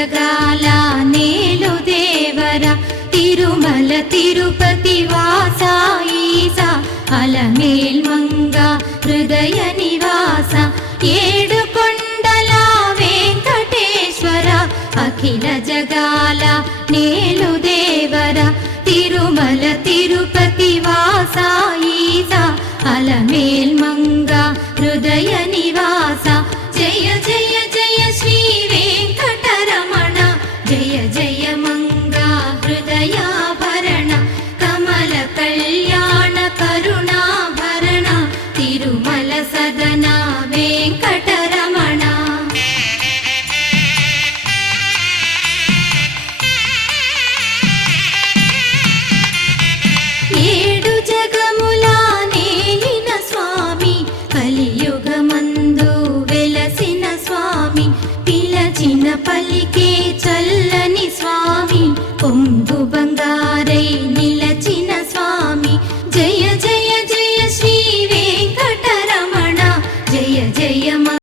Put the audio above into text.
జగాల నేలు దేవర తిరుమల తిరుపతి వాస ఈసా అలమేల్ మంగ హృదయ నివాస ఏడు కొండల వెంకటేశ్వర అఖిల జగాల నేలు దేవర తిరుమల తిరుపతి వాస ఈసా అలమేల్ మంగ హృదయ నివాస జయ జయ జయ శ్రీ వెంకటరమణ జయ జయ మంగ హృదయాభరణ కమల కళ్యాణ కరుణాభరణ తిరుమల సదన వెంకటరమణ ఏడు జగముల నేలిన స్వామి కలియుగమందు వెలసిన స్వామి పిలచిన పలికే చల్ల